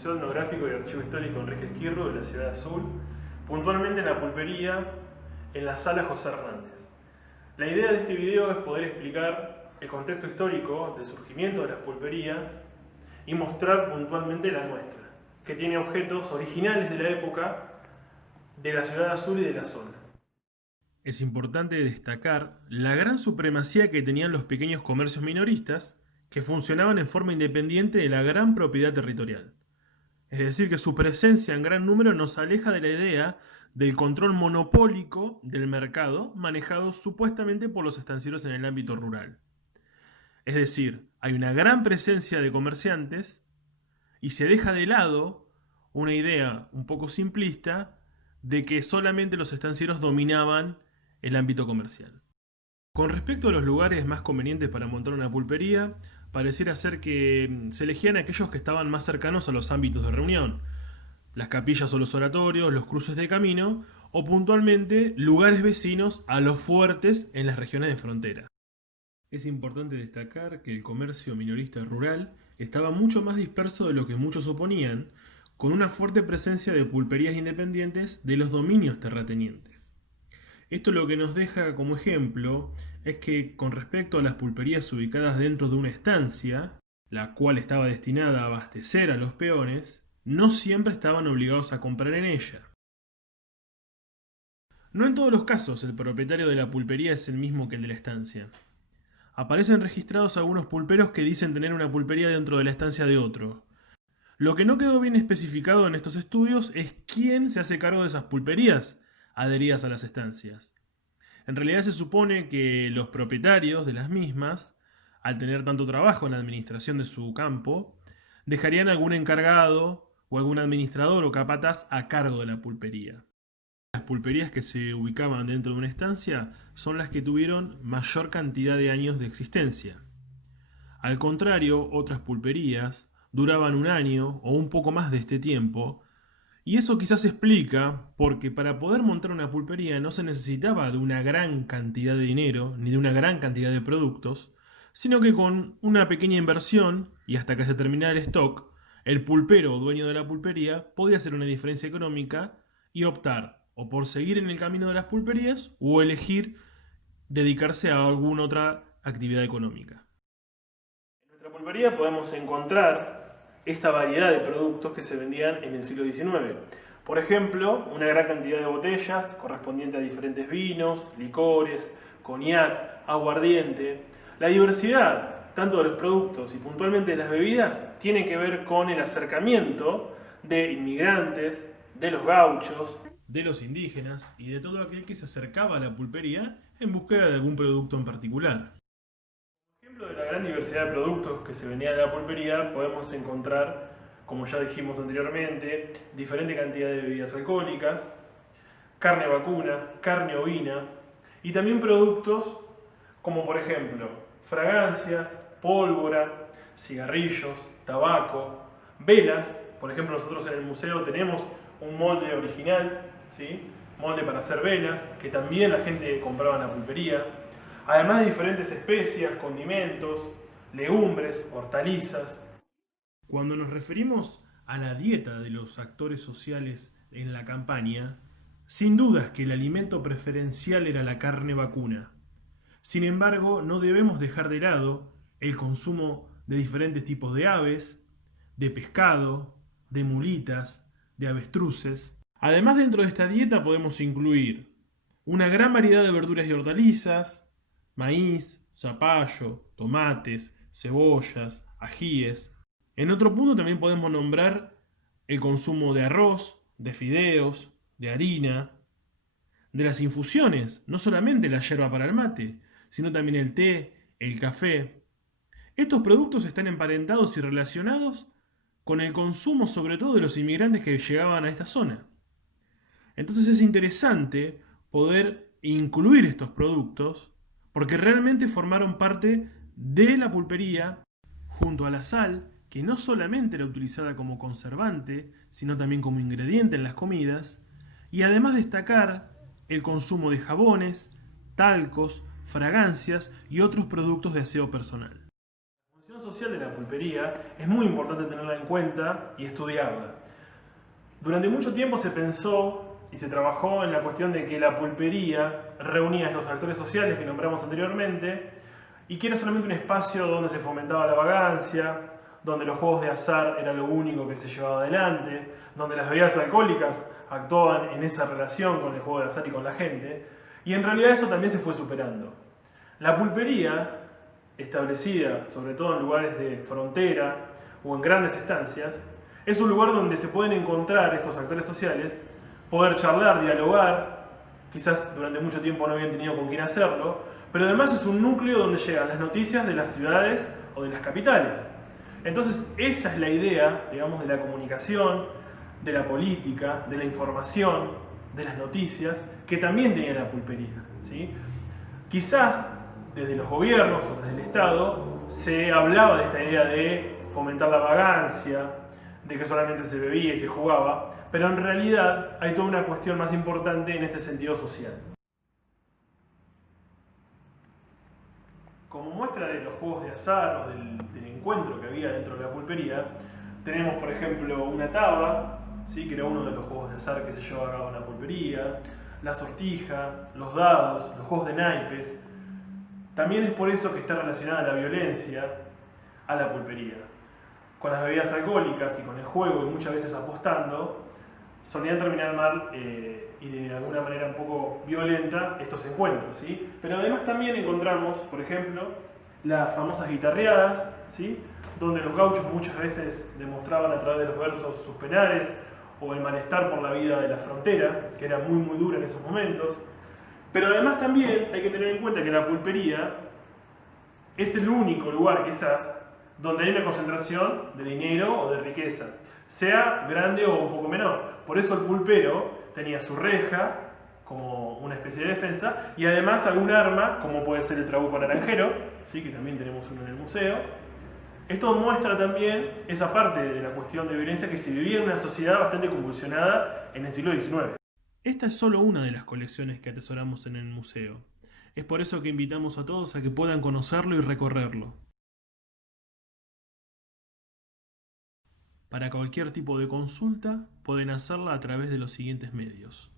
Museo Etnográfico y Archivo Histórico Enrique Esquirro de la Ciudad Azul, puntualmente en la pulpería en la Sala José Hernández. La idea de este video es poder explicar el contexto histórico del surgimiento de las pulperías y mostrar puntualmente la nuestra, que tiene objetos originales de la época de la Ciudad Azul y de la zona. Es importante destacar la gran supremacía que tenían los pequeños comercios minoristas que funcionaban en forma independiente de la gran propiedad territorial. Es decir, que su presencia en gran número nos aleja de la idea del control monopólico del mercado manejado supuestamente por los estancieros en el ámbito rural. Es decir, hay una gran presencia de comerciantes y se deja de lado una idea un poco simplista de que solamente los estancieros dominaban el ámbito comercial. Con respecto a los lugares más convenientes para montar una pulpería, pareciera ser que se elegían aquellos que estaban más cercanos a los ámbitos de reunión, las capillas o los oratorios, los cruces de camino, o puntualmente lugares vecinos a los fuertes en las regiones de frontera. Es importante destacar que el comercio minorista rural estaba mucho más disperso de lo que muchos oponían, con una fuerte presencia de pulperías independientes de los dominios terratenientes. Esto lo que nos deja como ejemplo es que con respecto a las pulperías ubicadas dentro de una estancia, la cual estaba destinada a abastecer a los peones, no siempre estaban obligados a comprar en ella. No en todos los casos el propietario de la pulpería es el mismo que el de la estancia. Aparecen registrados algunos pulperos que dicen tener una pulpería dentro de la estancia de otro. Lo que no quedó bien especificado en estos estudios es quién se hace cargo de esas pulperías adheridas a las estancias. En realidad se supone que los propietarios de las mismas, al tener tanto trabajo en la administración de su campo, dejarían algún encargado o algún administrador o capataz a cargo de la pulpería. Las pulperías que se ubicaban dentro de una estancia son las que tuvieron mayor cantidad de años de existencia. Al contrario, otras pulperías duraban un año o un poco más de este tiempo, y eso quizás explica porque para poder montar una pulpería no se necesitaba de una gran cantidad de dinero ni de una gran cantidad de productos, sino que con una pequeña inversión y hasta que se terminara el stock, el pulpero o dueño de la pulpería podía hacer una diferencia económica y optar o por seguir en el camino de las pulperías o elegir dedicarse a alguna otra actividad económica. En nuestra pulpería podemos encontrar esta variedad de productos que se vendían en el siglo XIX. Por ejemplo, una gran cantidad de botellas correspondiente a diferentes vinos, licores, coñac, aguardiente. La diversidad, tanto de los productos y puntualmente de las bebidas, tiene que ver con el acercamiento de inmigrantes, de los gauchos, de los indígenas y de todo aquel que se acercaba a la pulpería en búsqueda de algún producto en particular. Ejemplo de la gran diversidad de productos que se vendían en la pulpería, podemos encontrar, como ya dijimos anteriormente, diferente cantidad de bebidas alcohólicas, carne vacuna, carne ovina y también productos como por ejemplo fragancias, pólvora, cigarrillos, tabaco, velas. Por ejemplo, nosotros en el museo tenemos un molde original, ¿sí? Molde para hacer velas, que también la gente compraba en la pulpería. Además de diferentes especias, condimentos, legumbres, hortalizas. Cuando nos referimos a la dieta de los actores sociales en la campaña, sin dudas que el alimento preferencial era la carne vacuna. Sin embargo, no debemos dejar de lado el consumo de diferentes tipos de aves, de pescado, de mulitas, de avestruces. Además, dentro de esta dieta podemos incluir una gran variedad de verduras y hortalizas, maíz, zapallo, tomates, cebollas, ajíes. En otro punto también podemos nombrar el consumo de arroz, de fideos, de harina, de las infusiones, no solamente la yerba para el mate, sino también el té, el café. Estos productos están emparentados y relacionados con el consumo sobre todo de los inmigrantes que llegaban a esta zona. Entonces es interesante poder incluir estos productos porque realmente formaron parte de la pulpería junto a la sal, que no solamente era utilizada como conservante, sino también como ingrediente en las comidas, y además destacar el consumo de jabones, talcos, fragancias y otros productos de aseo personal. La función social de la pulpería es muy importante tenerla en cuenta y estudiarla. Durante mucho tiempo se pensó y se trabajó en la cuestión de que la pulpería reunía a estos actores sociales que nombramos anteriormente y que era solamente un espacio donde se fomentaba la vagancia, donde los juegos de azar era lo único que se llevaba adelante, donde las bebidas alcohólicas actuaban en esa relación con el juego de azar y con la gente, y en realidad eso también se fue superando. La pulpería, establecida sobre todo en lugares de frontera o en grandes estancias, es un lugar donde se pueden encontrar estos actores sociales, poder charlar, dialogar, quizás durante mucho tiempo no habían tenido con quién hacerlo, pero además es un núcleo donde llegan las noticias de las ciudades o de las capitales. Entonces esa es la idea, digamos, de la comunicación, de la política, de la información, de las noticias, que también tenía la pulpería, ¿sí? Quizás desde los gobiernos o desde el Estado se hablaba de esta idea de fomentar la vagancia, de que solamente se bebía y se jugaba, pero en realidad hay toda una cuestión más importante en este sentido social. Como muestra de los juegos de azar o del encuentro que había dentro de la pulpería, tenemos por ejemplo una taba, ¿sí? Que era uno de los juegos de azar que se llevaba a cabo en la pulpería, la sortija, los dados, los juegos de naipes. También es por eso que está relacionada la violencia a la pulpería. Con las bebidas alcohólicas y con el juego y muchas veces apostando, solían terminar mal y de alguna manera un poco violenta estos encuentros, ¿sí? Pero además también encontramos, por ejemplo, las famosas guitarreadas, ¿sí? Donde los gauchos muchas veces demostraban a través de los versos sus penares o el malestar por la vida de la frontera, que era muy dura en esos momentos. Pero además también hay que tener en cuenta que la pulpería es el único lugar quizás donde hay una concentración de dinero o de riqueza, sea grande o un poco menor. Por eso el pulpero tenía su reja como una especie de defensa y además algún arma, como puede ser el trabuco naranjero, ¿sí? Que también tenemos uno en el museo. Esto muestra también esa parte de la cuestión de violencia que se vivía en una sociedad bastante convulsionada en el siglo XIX. Esta es solo una de las colecciones que atesoramos en el museo. Es por eso que invitamos a todos a que puedan conocerlo y recorrerlo. Para cualquier tipo de consulta, pueden hacerla a través de los siguientes medios.